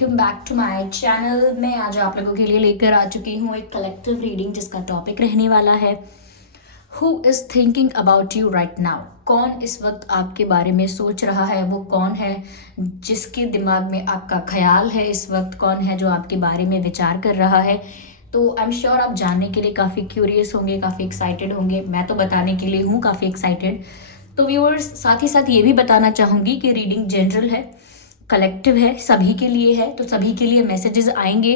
Welcome back to my channel. मैं आज आप लोगों के लिए लेकर आ चुकी हूँ एक कलेक्टिव रीडिंग जिसका टॉपिक रहने वाला है who is thinking about you right now. कौन इस वक्त आपके बारे में सोच रहा है, वो कौन है जिसके दिमाग में आपका ख्याल है इस वक्त, कौन है जो आपके बारे में विचार कर रहा है। तो आई एम श्योर आप जानने के लिए काफ़ी क्यूरियस होंगे, काफ़ी एक्साइटेड होंगे। मैं तो बताने के लिए हूँ काफ़ी एक्साइटेड। तो व्यूअर्स, साथ ही साथ ये भी बताना चाहूँगी कि रीडिंग जनरल है, कलेक्टिव है, सभी के लिए है। तो सभी के लिए मैसेजेस आएंगे।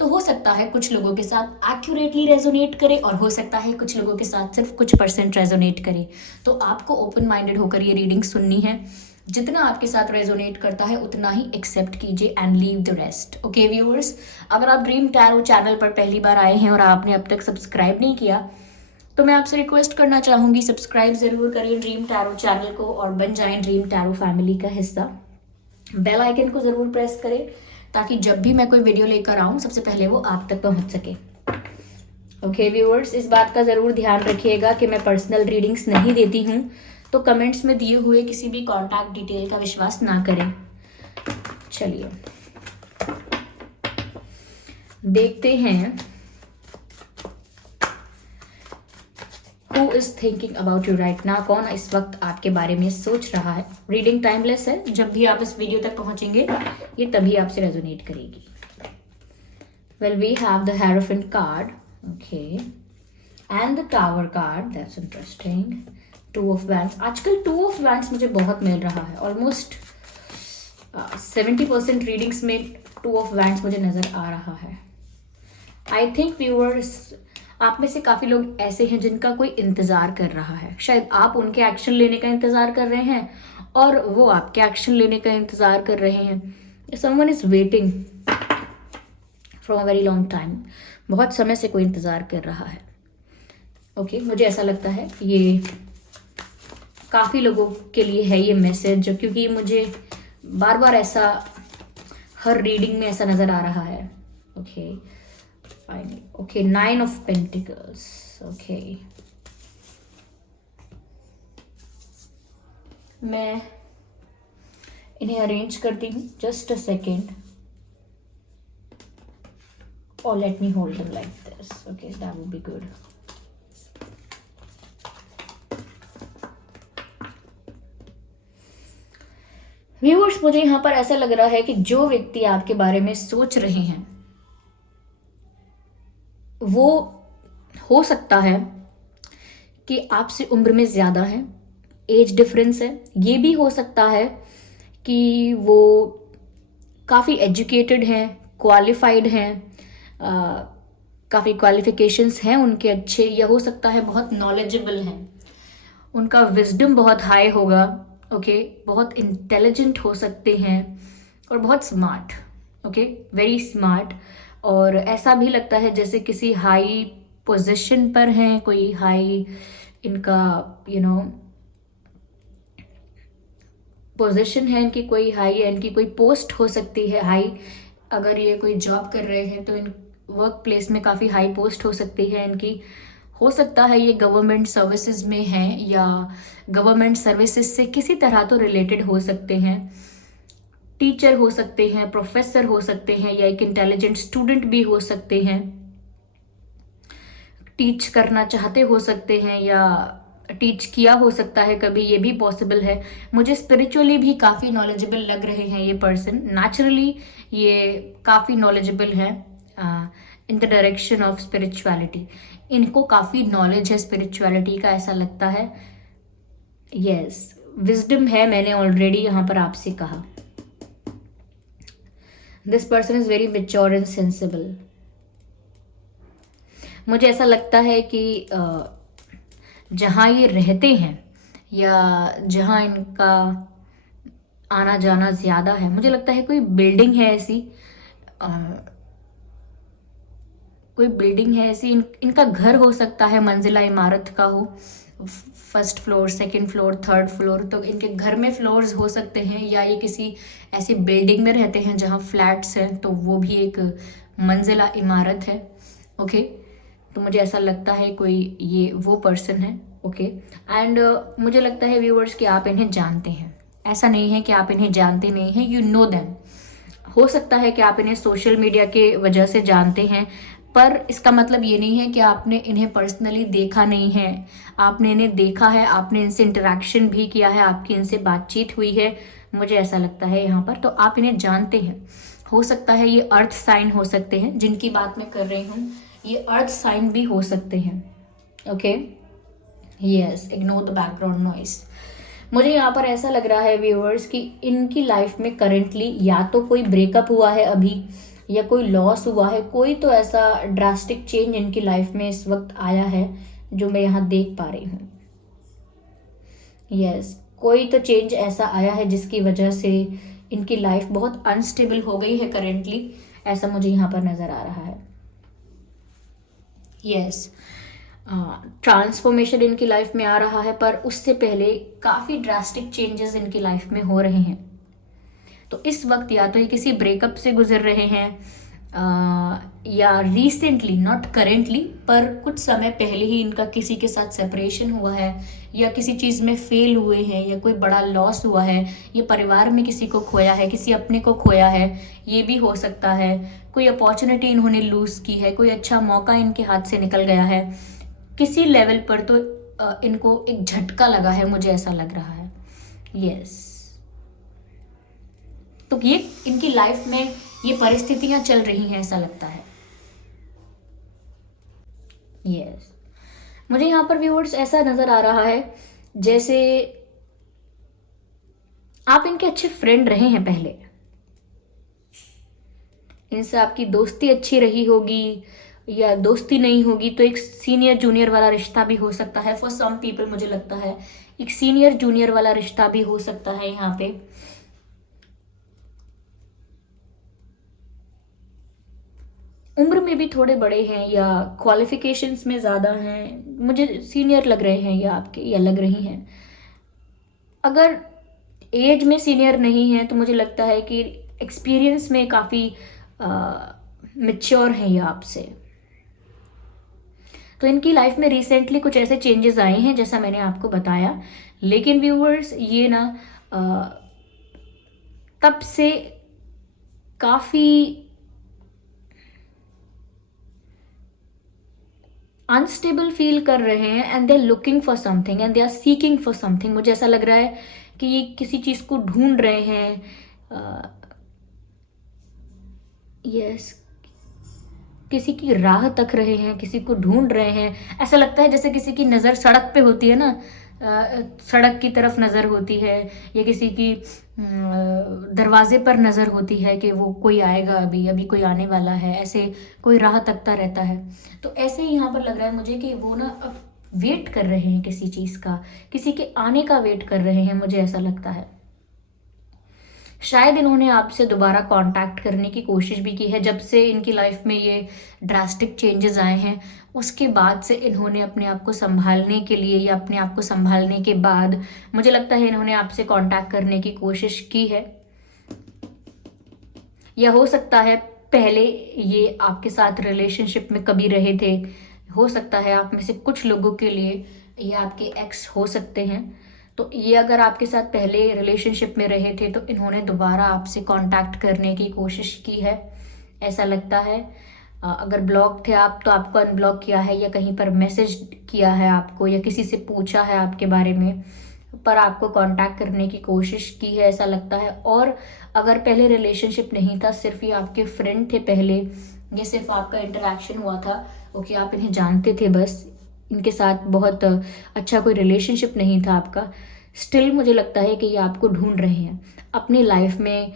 तो हो सकता है कुछ लोगों के साथ एक्यूरेटली रेजोनेट करे और हो सकता है कुछ लोगों के साथ सिर्फ कुछ परसेंट रेजोनेट करे। तो आपको ओपन माइंडेड होकर ये रीडिंग सुननी है। जितना आपके साथ रेजोनेट करता है उतना ही एक्सेप्ट कीजिए and leave the rest. Okay viewers, अगर आप ड्रीम टैरो चैनल पर पहली बार आए हैं और आपने अब तक सब्सक्राइब नहीं किया तो मैं आपसे रिक्वेस्ट करना चाहूँगी, सब्सक्राइब ज़रूर करिए ड्रीम टैरो चैनल को और बन जाएं ड्रीम टैरो फैमिली का हिस्सा। बेल आइकन को ज़रूर प्रेस करें ताकि जब भी मैं कोई वीडियो लेकर आऊँ सबसे पहले वो आप तक पहुँच सके। ओके व्यूअर्स, इस बात का ज़रूर ध्यान रखिएगा कि मैं पर्सनल रीडिंग्स नहीं देती हूँ, तो कमेंट्स में दिए हुए किसी भी कॉन्टैक्ट डिटेल का विश्वास ना करें। चलिए देखते हैं who is thinking about you right now. कौन इस वक्त आपके बारे में सोच रहा है। रीडिंग टाइमलेस है, जब भी आप इस वीडियो तक पहुंचेंगे ये तभी आपसे रेजोनेट करेगी। Well, we have the hierophant card, okay, and the tower card, that's interesting. Two of wands, आजकल टू ऑफ वैंड्स मुझे बहुत मिल रहा है। ऑलमोस्ट 70% रीडिंग्स में टू ऑफ वैंड्स मुझे नज़र आ रहा है। आई थिंक व्यूअर्स, आप में से काफ़ी लोग ऐसे हैं जिनका कोई इंतज़ार कर रहा है। शायद आप उनके एक्शन लेने का इंतज़ार कर रहे हैं और वो आपके एक्शन लेने का इंतज़ार कर रहे हैं। Someone is waiting from a very long time. बहुत समय से कोई इंतज़ार कर रहा है। ओके, मुझे ऐसा लगता है ये काफ़ी लोगों के लिए है ये मैसेज, क्योंकि मुझे बार बार ऐसा हर रीडिंग में ऐसा नज़र आ रहा है। Okay, 9 of Pentacles, okay. मैं इन्हें अरेंज करती हूँ, जस्ट अ सेकेंड, और let me hold them like this. Okay, that would be good. Viewers, मुझे यहाँ पर ऐसा लग रहा है कि जो व्यक्ति आपके बारे में सोच रहे हैं वो हो सकता है कि आपसे उम्र में ज़्यादा है, एज डिफरेंस है। ये भी हो सकता है कि वो काफ़ी एजुकेटेड हैं, क्वालिफाइड हैं, काफ़ी क्वालिफिकेशंस हैं उनके अच्छे, या हो सकता है बहुत नॉलेजेबल हैं, उनका विजडम बहुत हाई होगा। ओके, बहुत इंटेलिजेंट हो सकते हैं और बहुत स्मार्ट, ओके, वेरी स्मार्ट। और ऐसा भी लगता है जैसे किसी हाई पोजीशन पर हैं, कोई हाई इनका पोजीशन है इनकी, कोई हाई है, इनकी कोई पोस्ट हो सकती है हाई। अगर ये कोई जॉब कर रहे हैं तो इन वर्क प्लेस में काफ़ी हाई पोस्ट हो सकती है इनकी। हो सकता है ये गवर्नमेंट सर्विसेज में हैं या गवर्नमेंट सर्विसेज से किसी तरह तो रिलेटेड हो सकते हैं। टीचर हो सकते हैं, प्रोफेसर हो सकते हैं, या एक इंटेलिजेंट स्टूडेंट भी हो सकते हैं, टीच करना चाहते हो सकते हैं या टीच किया हो सकता है कभी, ये भी पॉसिबल है। मुझे स्पिरिचुअली भी काफ़ी नॉलेजेबल लग रहे हैं ये पर्सन। नेचुरली ये काफ़ी नॉलेजेबल है in the direction of spirituality. इनको काफ़ी नॉलेज है स्पिरिचुअलिटी का, ऐसा लगता है। यस, विजडम है, मैंने ऑलरेडी यहाँ पर आपसे कहा। This person is very mature and sensible. मुझे ऐसा लगता है कि जहाँ ये रहते हैं या जहाँ इनका आना जाना ज़्यादा है, मुझे लगता है कोई बिल्डिंग है ऐसी, कोई बिल्डिंग है ऐसी, इनका घर हो सकता है, मंजिला इमारत का हो, first floor, second floor, third floor. तो इनके घर में फ्लोर्स हो सकते हैं, या ये किसी ऐसी बिल्डिंग में रहते हैं जहाँ फ्लैट्स हैं, तो वो भी एक मंजिला इमारत है। ओके, तो मुझे ऐसा लगता है कोई ये वो पर्सन है। ओके, एंड मुझे लगता है व्यूअर्स कि आप इन्हें जानते हैं। ऐसा नहीं है कि आप इन्हें जानते नहीं हैं, यू नो देम। हो सकता है कि आप इन्हें सोशल मीडिया के वजह से जानते हैं, पर इसका मतलब ये नहीं है कि आपने इन्हें पर्सनली देखा नहीं है। आपने इन्हें देखा है, आपने इनसे इंटरेक्शन भी किया है, आपकी इनसे बातचीत हुई है, मुझे ऐसा लगता है यहाँ पर। तो आप इन्हें जानते हैं। हो सकता है ये अर्थ साइन हो सकते हैं, जिनकी बात मैं कर रही हूँ ये अर्थ साइन भी हो सकते हैं। Okay, yes, ignore the background noise. मुझे यहाँ पर ऐसा लग रहा है व्यूअर्स कि इनकी लाइफ में करेंटली या तो कोई ब्रेकअप हुआ है अभी, या कोई लॉस हुआ है, कोई तो ऐसा ड्रास्टिक चेंज इनकी लाइफ में इस वक्त आया है जो मैं यहाँ देख पा रही हूँ। यस, कोई तो चेंज ऐसा आया है जिसकी वजह से इनकी लाइफ बहुत अनस्टेबल हो गई है करेंटली, ऐसा मुझे यहाँ पर नजर आ रहा है। यस, ट्रांसफॉर्मेशन इनकी लाइफ में आ रहा है, पर उससे पहले काफ़ी ड्रास्टिक चेंजेस इनकी लाइफ में हो रहे हैं। तो इस वक्त या तो ये किसी ब्रेकअप से गुजर रहे हैं, या रिसेंटली, नॉट करेंटली, पर कुछ समय पहले ही इनका किसी के साथ सेपरेशन हुआ है, या किसी चीज़ में फेल हुए हैं, या कोई बड़ा लॉस हुआ है, या परिवार में किसी को खोया है, किसी अपने को खोया है, ये भी हो सकता है। कोई अपॉर्चुनिटी इन्होंने लूज़ की है, कोई अच्छा मौका इनके हाथ से निकल गया है, किसी लेवल पर तो इनको एक झटका लगा है, मुझे ऐसा लग रहा है। यस, तो ये इनकी लाइफ में ये परिस्थितियां चल रही हैं, ऐसा लगता है। यस, मुझे यहाँ पर व्यूअर्स ऐसा नजर आ रहा है जैसे आप इनके अच्छे फ्रेंड रहे हैं पहले, इनसे आपकी दोस्ती अच्छी रही होगी, या दोस्ती नहीं होगी तो एक सीनियर जूनियर वाला रिश्ता भी हो सकता है। फॉर सम पीपल मुझे लगता है एक सीनियर जूनियर वाला रिश्ता भी हो सकता है यहाँ पे। उम्र में भी थोड़े बड़े हैं, या क्वालिफिकेशंस में ज़्यादा हैं, मुझे सीनियर लग रहे हैं, या आपके या लग रही हैं। अगर एज में सीनियर नहीं है तो मुझे लगता है कि एक्सपीरियंस में काफ़ी मैच्योर हैं ये आपसे। तो इनकी लाइफ में रिसेंटली कुछ ऐसे चेंजेस आए हैं जैसा मैंने आपको बताया, लेकिन व्यूअर्स ये ना तब से काफ़ी अनस्टेबल फील कर रहे हैं, and they are looking for something and they are seeking for something. मुझे ऐसा लग रहा है कि ये किसी चीज़ को ढूंढ रहे हैं। यस, किसी की राह तक रहे हैं, किसी को ढूंढ रहे हैं। ऐसा लगता है जैसे किसी की नज़र सड़क पे होती है ना, सड़क की तरफ नज़र होती है, या किसी की दरवाजे पर नज़र होती है कि वो कोई आएगा, अभी अभी कोई आने वाला है, ऐसे कोई राह तकता रहता है। तो ऐसे ही यहाँ पर लग रहा है मुझे कि वो ना अब वेट कर रहे हैं किसी चीज़ का, किसी के आने का वेट कर रहे हैं, मुझे ऐसा लगता है। शायद इन्होंने आपसे दोबारा कांटेक्ट करने की कोशिश भी की है। जब से इनकी लाइफ में ये ड्रास्टिक चेंजेस आए हैं उसके बाद से इन्होंने अपने आप को संभालने के लिए, या अपने आप को संभालने के बाद मुझे लगता है इन्होंने आपसे कांटेक्ट करने की कोशिश की है। या हो सकता है पहले ये आपके साथ रिलेशनशिप में कभी रहे थे। हो सकता है आप में से कुछ लोगों के लिए ये आपके एक्स हो सकते हैं। तो ये अगर आपके साथ पहले रिलेशनशिप में रहे थे तो इन्होंने दोबारा आपसे कांटेक्ट करने की कोशिश की है, ऐसा लगता है। अगर ब्लॉक थे आप तो आपको अनब्लॉक किया है, या कहीं पर मैसेज किया है आपको, या किसी से पूछा है आपके बारे में, पर आपको कांटेक्ट करने की कोशिश की है, ऐसा लगता है। और अगर पहले रिलेशनशिप नहीं था, सिर्फ ये आपके फ्रेंड थे पहले, ये सिर्फ आपका इंटरेक्शन हुआ था, ओके, आप इन्हें जानते थे बस, इनके साथ बहुत अच्छा कोई रिलेशनशिप नहीं था आपका, स्टिल मुझे लगता है कि ये आपको ढूंढ रहे हैं अपनी लाइफ में।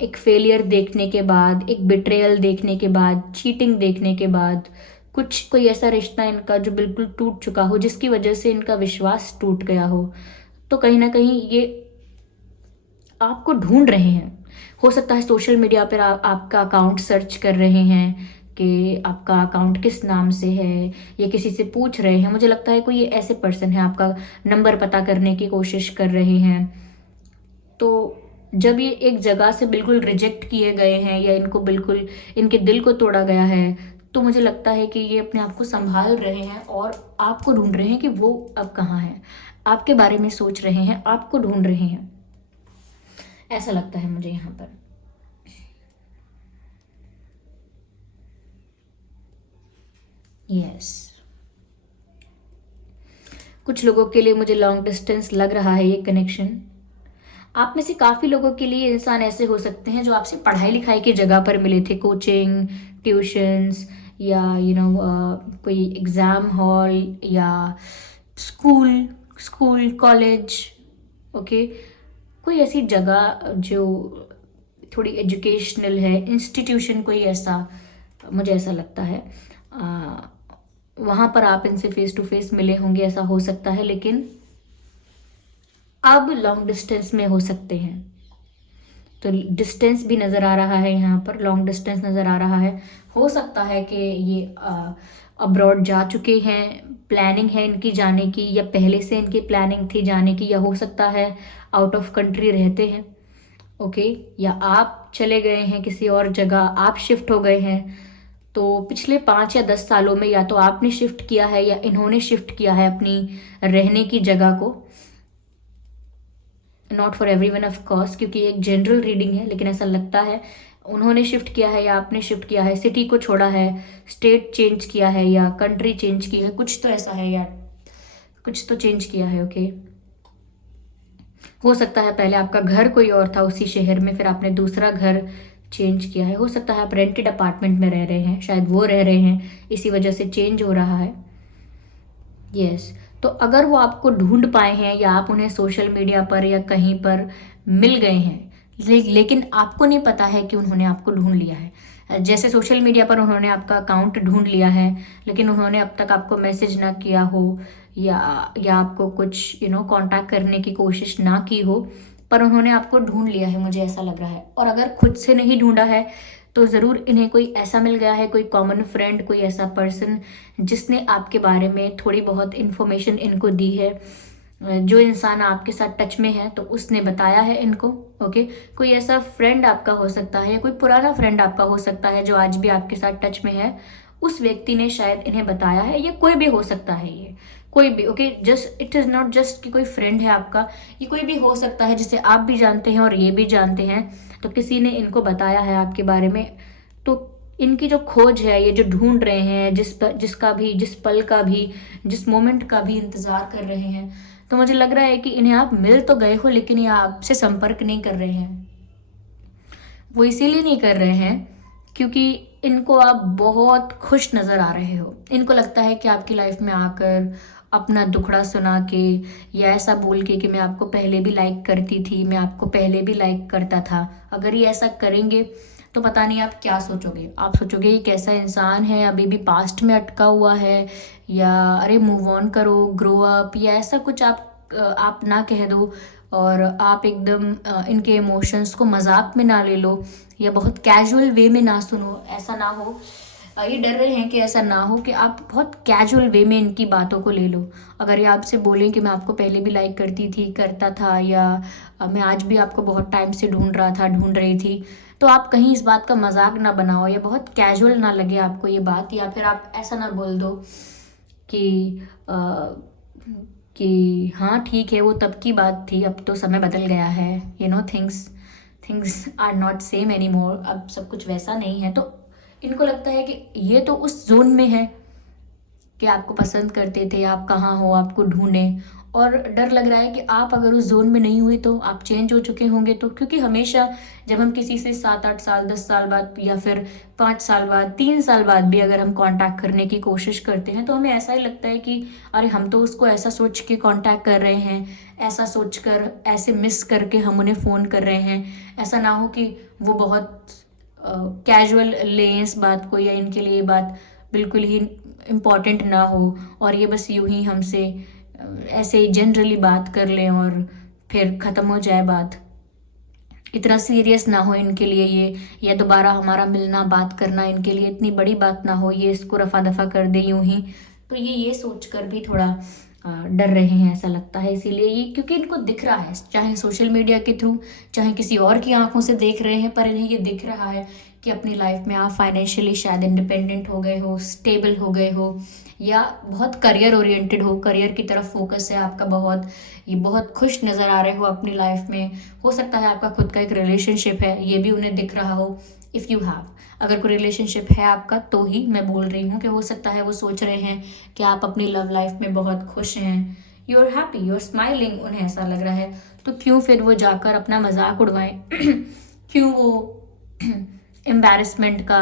एक फेलियर देखने के बाद, एक बिट्रेयल देखने के बाद, चीटिंग देखने के बाद, कुछ कोई ऐसा रिश्ता इनका जो बिल्कुल टूट चुका हो, जिसकी वजह से इनका विश्वास टूट गया हो, तो कहीं ना कहीं ये आपको ढूंढ रहे हैं। हो सकता है सोशल मीडिया पर आपका अकाउंट सर्च कर रहे हैं कि आपका अकाउंट किस नाम से है, या किसी से पूछ रहे हैं। मुझे लगता है कोई ये ऐसे पर्सन है, आपका नंबर पता करने की कोशिश कर रहे हैं। तो जब ये एक जगह से बिल्कुल रिजेक्ट किए गए हैं, या इनको बिल्कुल इनके दिल को तोड़ा गया है, तो मुझे लगता है कि ये अपने आप को संभाल रहे हैं और आपको ढूंढ रहे हैं कि वो अब कहाँ हैं, आपके बारे में सोच रहे हैं, आपको ढूंढ रहे हैं, ऐसा लगता है मुझे यहाँ पर। यस, कुछ लोगों के लिए मुझे लॉन्ग डिस्टेंस लग रहा है ये कनेक्शन। आप में से काफ़ी लोगों के लिए इंसान ऐसे हो सकते हैं जो आपसे पढ़ाई लिखाई की जगह पर मिले थे, कोचिंग, ट्यूशन्स, या कोई एग्ज़ाम हॉल, या स्कूल स्कूल कॉलेज, ओके, कोई ऐसी जगह जो थोड़ी एजुकेशनल है, इंस्टीट्यूशन कोई ऐसा, मुझे ऐसा लगता है वहाँ पर आप इनसे फेस टू फेस मिले होंगे, ऐसा हो सकता है। लेकिन अब लॉन्ग डिस्टेंस में हो सकते हैं, तो डिस्टेंस भी नज़र आ रहा है यहाँ पर, लॉन्ग डिस्टेंस नज़र आ रहा है। हो सकता है कि ये अब्रॉड जा चुके हैं, प्लानिंग है इनकी जाने की, या पहले से इनकी प्लानिंग थी जाने की, या हो सकता है आउट ऑफ कंट्री रहते हैं, ओके, या आप चले गए हैं किसी और जगह, आप शिफ्ट हो गए हैं। तो पिछले 5 या 10 सालों में या तो आपने शिफ्ट किया है या इन्होंने शिफ्ट किया है अपनी रहने की जगह को। Not for every one of course, क्योंकि एक जनरल रीडिंग है, लेकिन ऐसा लगता है उन्होंने शिफ्ट किया है या आपने शिफ्ट किया है, सिटी को छोड़ा है, स्टेट चेंज किया है या कंट्री चेंज की है, कुछ तो ऐसा है, या कुछ तो चेंज किया है, ओके। हो सकता है पहले आपका घर कोई और था उसी शहर में, फिर आपने दूसरा घर चेंज किया है। हो सकता है आप रेंटेड अपार्टमेंट में रह रहे हैं, शायद वो रह रहे हैं, इसी वजह से चेंज हो रहा है। यस, तो अगर वो आपको ढूंढ पाए हैं या आप उन्हें सोशल मीडिया पर या कहीं पर मिल गए हैं, लेकिन आपको नहीं पता है कि उन्होंने आपको ढूंढ लिया है। जैसे सोशल मीडिया पर उन्होंने आपका अकाउंट ढूंढ लिया है, लेकिन उन्होंने अब तक आपको मैसेज ना किया हो, या आपको कुछ कांटेक्ट करने की कोशिश ना की हो, पर उन्होंने आपको ढूंढ लिया है, मुझे ऐसा लग रहा है। और अगर खुद से नहीं ढूंढा है तो ज़रूर इन्हें कोई ऐसा मिल गया है, कोई कॉमन फ्रेंड, कोई ऐसा पर्सन जिसने आपके बारे में थोड़ी बहुत इन्फॉर्मेशन इनको दी है। जो इंसान आपके साथ टच में है तो उसने बताया है इनको, ओके। कोई ऐसा फ्रेंड आपका हो सकता है, या कोई पुराना फ्रेंड आपका हो सकता है जो आज भी आपके साथ टच में है, उस व्यक्ति ने शायद इन्हें बताया है, या कोई भी हो सकता है, ये कोई भी, okay. Just it is not just कि कोई फ्रेंड है आपका, ये कोई भी हो सकता है जिसे आप भी जानते हैं और ये भी जानते हैं, तो किसी ने इनको बताया है आपके बारे में। तो इनकी जो खोज है, ये जो ढूंढ रहे हैं, जिस पल का भी, जिस मोमेंट का भी इंतज़ार कर रहे हैं, तो मुझे लग रहा है कि इन्हें आप मिल तो गए हो, लेकिन ये आपसे संपर्क नहीं कर रहे हैं। वो इसीलिए नहीं कर रहे हैं क्योंकि इनको आप बहुत खुश नज़र आ रहे हो। इनको लगता है कि आपकी लाइफ में आकर अपना दुखड़ा सुना के, या ऐसा बोल के कि मैं आपको पहले भी लाइक करती थी, मैं आपको पहले भी लाइक करता था, अगर ये ऐसा करेंगे तो पता नहीं आप क्या सोचोगे। आप सोचोगे ये कैसा इंसान है, अभी भी पास्ट में अटका हुआ है, या अरे मूव ऑन करो, ग्रो अप, या ऐसा कुछ आप ना कह दो, और आप एकदम इनके इमोशंस को मजाक में ना ले लो, या बहुत कैजुअल वे में ना सुनो, ऐसा ना हो। ये डर रहे हैं कि ऐसा ना हो कि आप बहुत कैजुअल वे में इनकी बातों को ले लो। अगर ये आपसे बोलें कि मैं आपको पहले भी लाइक करती थी, करता था, या मैं आज भी आपको बहुत टाइम से ढूंढ रहा था, ढूंढ रही थी, तो आप कहीं इस बात का मजाक ना बनाओ, या बहुत कैजुअल ना लगे आपको ये बात, या फिर आप ऐसा ना बोल दो कि हाँ ठीक है, वो तब की बात थी, अब तो समय बदल गया है, things are not same any more, अब सब कुछ वैसा नहीं है। तो इनको लगता है कि ये तो उस जोन में है कि आपको पसंद करते थे, आप कहाँ हो, आपको ढूंढें, और डर लग रहा है कि आप अगर उस जोन में नहीं हुई तो आप चेंज हो चुके होंगे। तो क्योंकि हमेशा जब हम किसी से 7-8 साल, 10 साल बाद, या फिर 5 साल बाद, 3 साल बाद भी अगर हम कांटेक्ट करने की कोशिश करते हैं, तो हमें ऐसा ही लगता है कि अरे हम तो उसको ऐसा सोच के कांटेक्ट कर रहे हैं, ऐसा सोचकर, ऐसे मिस करके हम उन्हें फ़ोन कर रहे हैं। ऐसा ना हो कि वो बहुत कैजुअल लें इस बात को, या इनके लिए ये बात बिल्कुल ही इम्पॉर्टेंट ना हो, और ये बस यूं ही हमसे ऐसे ही जनरली बात कर लें और फिर ख़त्म हो जाए बात। इतना सीरियस ना हो इनके लिए ये, या दोबारा हमारा मिलना, बात करना इनके लिए इतनी बड़ी बात ना हो, ये इसको रफा दफा कर दे यूं ही। तो ये सोच कर भी थोड़ा डर रहे हैं, ऐसा लगता है। इसीलिए ये, क्योंकि इनको दिख रहा है, चाहे सोशल मीडिया के थ्रू, चाहे किसी और की आंखों से देख रहे हैं, पर इन्हें ये दिख रहा है कि अपनी लाइफ में आप फाइनेंशियली शायद इंडिपेंडेंट हो गए हो, स्टेबल हो गए हो, या बहुत करियर ओरिएंटेड हो, करियर की तरफ फोकस है आपका बहुत, ये बहुत खुश नज़र आ रहे हो अपनी लाइफ में। हो सकता है आपका खुद का एक रिलेशनशिप है, ये भी उन्हें दिख रहा हो। इफ़ यू हैव, अगर कोई रिलेशनशिप है आपका तो ही मैं बोल रही हूँ कि हो सकता है वो सोच रहे हैं कि आप अपनी लव लाइफ में बहुत खुश हैं, you are happy, you are smiling, उन्हें ऐसा लग रहा है, तो क्यों फिर वो जाकर अपना मजाक उड़वाएं क्यों वो एम्बैरेसमेंट का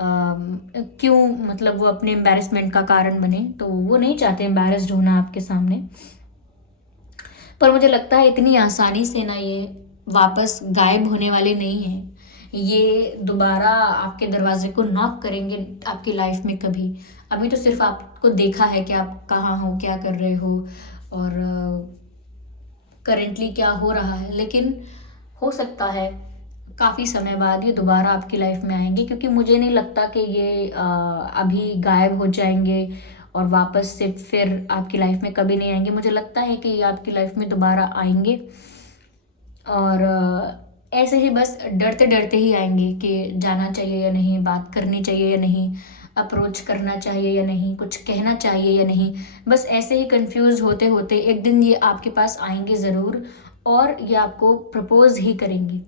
क्यों, मतलब वो अपने एम्बैरेसमेंट का कारण बने, तो वो नहीं चाहते एम्बैरेस्ड होना आपके सामने। पर मुझे लगता है इतनी आसानी से ना ये वापस गायब होने वाले नहीं हैं, ये दोबारा आपके दरवाजे को नॉक करेंगे आपकी लाइफ में कभी। अभी तो सिर्फ आपको देखा है कि आप कहाँ हो, क्या कर रहे हो और करेंटली क्या हो रहा है, लेकिन हो सकता है काफ़ी समय बाद ये दोबारा आपकी लाइफ में आएंगे, क्योंकि मुझे नहीं लगता कि ये अभी गायब हो जाएंगे और वापस से फिर आपकी लाइफ में कभी नहीं आएंगे। मुझे लगता है कि ये आपकी लाइफ में दोबारा आएंगे और ऐसे ही बस डरते डरते ही आएंगे कि जाना चाहिए या नहीं, बात करनी चाहिए या नहीं, अप्रोच करना चाहिए या नहीं, कुछ कहना चाहिए या नहीं। बस ऐसे ही कंफ्यूज होते होते एक दिन ये आपके पास आएंगे ज़रूर और ये आपको प्रपोज ही करेंगे।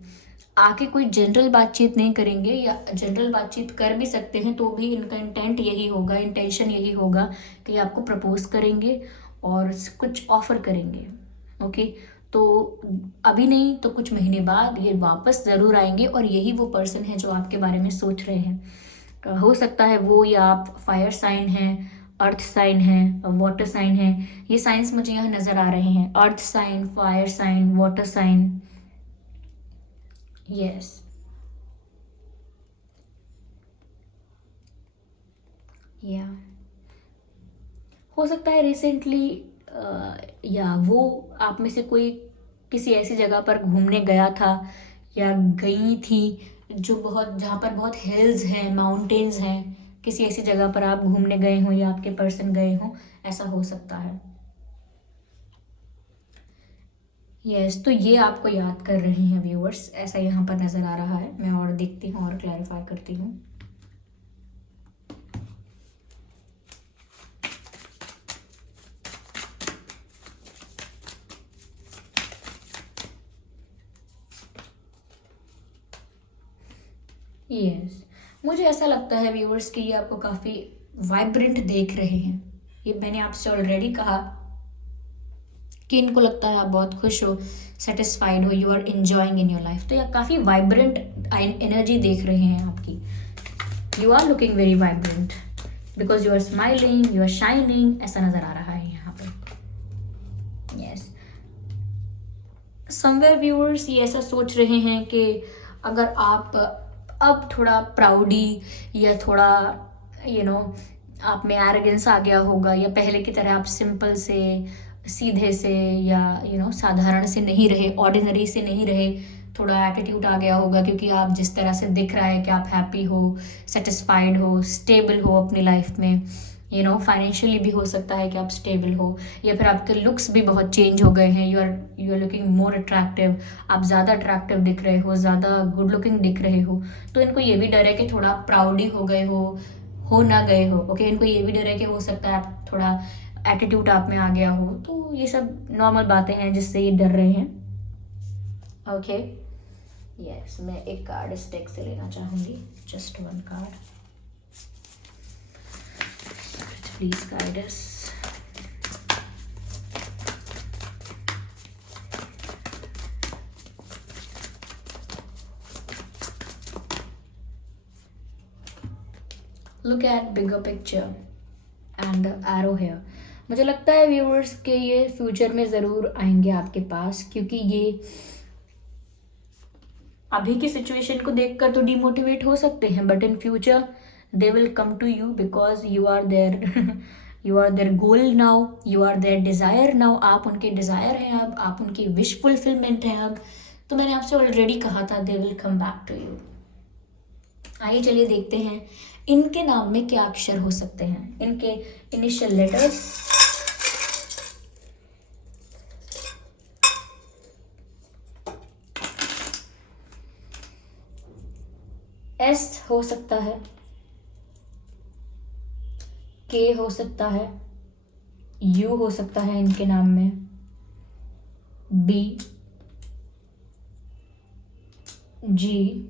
आके कोई जनरल बातचीत नहीं करेंगे, या जनरल बातचीत कर भी सकते हैं तो भी इनका इंटेंट यही होगा, इंटेंशन यही होगा कि आपको प्रपोज करेंगे और कुछ ऑफर करेंगे। ओके, तो अभी नहीं तो कुछ महीने बाद ये वापस ज़रूर आएंगे और यही वो पर्सन है जो आपके बारे में सोच रहे हैं। हो सकता है वो या आप फायर साइन हैं, अर्थ साइन है, वाटर साइन है। ये साइंस मुझे यहाँ नज़र आ रहे हैं, earth sign, fire sign, water sign. Yes, या हो सकता है रिसेंटली या वो आप में से कोई किसी ऐसी जगह पर घूमने गया था या गई थी जो बहुत, जहाँ पर बहुत हिल्स हैं, माउंटेन्स हैं, किसी ऐसी जगह पर आप घूमने गए हों या आपके पर्सन गए हों, ऐसा हो सकता है। यस, तो ये आपको याद कर रही हैं व्यूअर्स, ऐसा यहाँ पर नज़र आ रहा है। मैं और देखती हूँ और क्लैरिफाई करती हूँ। यस, मुझे ऐसा लगता है व्यूअर्स कि ये आपको काफ़ी वाइब्रेंट देख रहे हैं। ये मैंने आपसे ऑलरेडी कहा कि इनको लगता है आप बहुत खुश हो, सेटिस्फाइड हो, you are enjoying in your life. तो ये काफ़ी वाइब्रेंट एनर्जी देख रहे हैं आपकी। You are looking very vibrant because you are smiling, you are shining, ऐसा नज़र आ रहा है यहाँ पर। यस, समवेयर व्यूअर्स ये ऐसा सोच रहे हैं कि अगर आप अब थोड़ा प्राउडी या थोड़ा आप में एरोगेंस आ गया होगा, या पहले की तरह आप सिंपल से, सीधे से या साधारण से नहीं रहे, ऑर्डिनरी से नहीं रहे, थोड़ा एटीट्यूड आ गया होगा, क्योंकि आप जिस तरह से दिख रहा है कि आप हैप्पी हो, सेटिस्फाइड हो, स्टेबल हो अपनी लाइफ में, फाइनेंशियली भी हो सकता है कि आप स्टेबल हो, या फिर आपके लुक्स भी बहुत चेंज हो गए हैं, you are looking more attractive, आप ज़्यादा अट्रैक्टिव दिख रहे हो, ज़्यादा गुड लुकिंग दिख रहे हो। तो इनको ये भी डर है कि थोड़ा प्राउडी हो गए हो ना गए हो। ओके, इनको ये भी डर है कि हो सकता है आप थोड़ा एटीट्यूड आप में आ गया हो। तो ये सब नॉर्मल बातें हैं जिससे ये डर रहे हैं। ओके, यस, मैं एक कार्ड इस डेक से लेना चाहूँगी, just one card. Please guide us. Look at bigger picture and the arrow here. मुझे लगता है व्यूअर्स के ये फ्यूचर में ज़रूर आएंगे आपके पास, क्योंकि ये अभी की सिचुएशन को देखकर तो डिमोटिवेट हो सकते हैं, but in future they will come to you because you are their you are their goal now, you are their desire now। आप उनके डिज़ायर हैं अब, आप उनकी विश फुलफिलमेंट हैं अब। तो मैंने आपसे ऑलरेडी कहा था they will come back to you। आइए चलिए देखते हैं इनके नाम में क्या अक्षर हो सकते हैं, इनके इनिशियल लेटर्स। एस हो सकता है, के हो सकता है, यू हो सकता है इनके नाम में, B, G,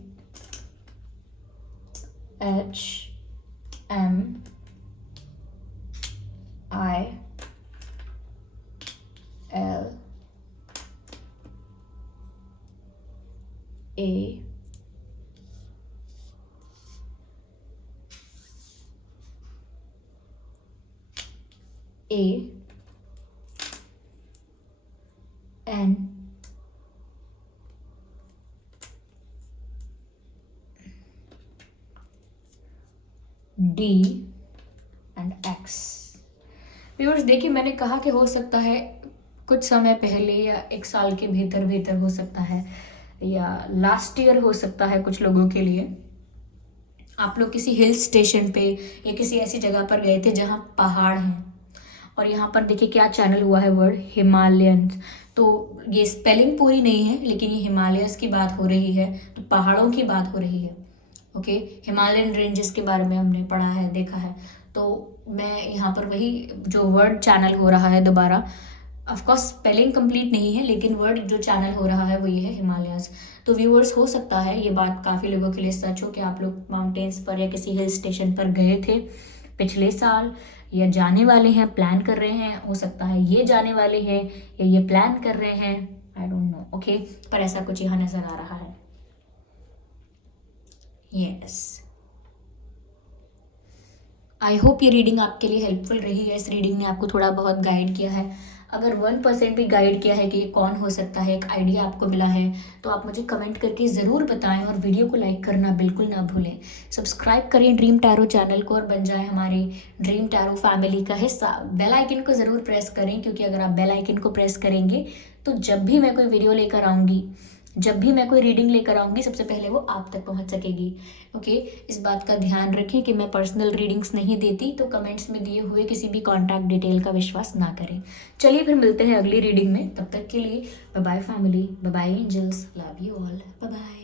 D and X। Viewers देखिए, मैंने कहा कि हो सकता है कुछ समय पहले या 1 साल के भीतर भीतर हो सकता है, या लास्ट ईयर हो सकता है कुछ लोगों के लिए। आप लोग किसी हिल स्टेशन पे या किसी ऐसी जगह पर गए थे जहाँ पहाड़ हैं, और यहाँ पर देखिए क्या चैनल हुआ है वर्ड हिमालयंस। तो ये स्पेलिंग पूरी नहीं है, लेकिन ये हिमालयस की बात हो रही है, तो पहाड़ों की बात हो रही है। ओके, हिमालयन रेंजेस के बारे में हमने पढ़ा है, देखा है। तो मैं यहाँ पर वही जो वर्ड चैनल हो रहा है दोबारा, ऑफकोर्स स्पेलिंग कंप्लीट नहीं है, लेकिन वर्ड जो चैनल हो रहा है वो ये है हिमालयस। तो व्यूअर्स हो सकता है ये बात काफ़ी लोगों के लिए सच हो कि आप लोग माउंटेन्स पर या किसी हिल स्टेशन पर गए थे पिछले साल, या जाने वाले हैं, प्लान कर रहे हैं। हो सकता है ये जाने वाले हैं या ये प्लान कर रहे हैं, आई डोंट नो। ओके, पर ऐसा कुछ यहाँ नज़र आ रहा है। यस, आई होप ये रीडिंग आपके लिए हेल्पफुल रही है। इस रीडिंग ने आपको थोड़ा बहुत गाइड किया है। अगर 1% भी गाइड किया है कि ये कौन हो सकता है, एक आइडिया आपको मिला है, तो आप मुझे कमेंट करके ज़रूर बताएं, और वीडियो को लाइक करना बिल्कुल ना भूलें। सब्सक्राइब करें ड्रीम टैरो चैनल को और बन जाएं हमारी ड्रीम टैरो फैमिली का हिस्सा। बेल आइकन को ज़रूर प्रेस करें, क्योंकि अगर आप बेल आइकन को प्रेस करेंगे तो जब भी मैं कोई वीडियो लेकर आऊँगी, जब भी मैं कोई रीडिंग लेकर आऊँगी, सबसे पहले वो आप तक पहुँच सकेगी। ओके, इस बात का ध्यान रखें कि मैं पर्सनल रीडिंग्स नहीं देती, तो कमेंट्स में दिए हुए किसी भी कॉन्टैक्ट डिटेल का विश्वास ना करें। चलिए फिर मिलते हैं अगली रीडिंग में, तब तक के लिए bye bye family, bye bye angels, love you all, bye bye.